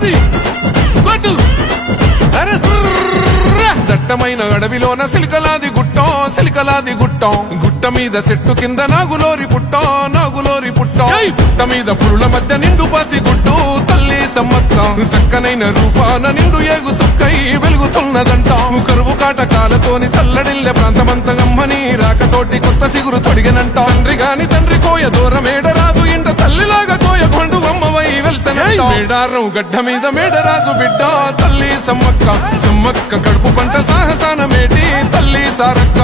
అది కొట్టు దట్టమైన అడవిలోన సిలికలాది గుట్టం గుట్ట మీద చెట్టు కింద నాగులోరి పుట్టం పుట్ట మీద పురుల మధ్య నిండు పాసి గుట్టు తల్లి సమ్మక్క సక్కనైన రూపాన నిండు ఏగు సుక్కై వెలుగుతున్నదంట కరువు కాటకాలతోని తల్లడిల్లె ప్రాంతమంతగమ్మని రాకతోటి కొత్త సిగురు తొడిగనంట తండ్రి గాని తండ్రి కోయ దూరమేడరాజు ఇంట తల్లిలాగా కోయ కొండు అమ్మవై వెలిసనంట మేడారం గడ్డ మీద మేడరాజు బిడ్డ తల్లి సమ్మక్క కడుపు పంట సాహసాన మేటి తల్లి సారక్క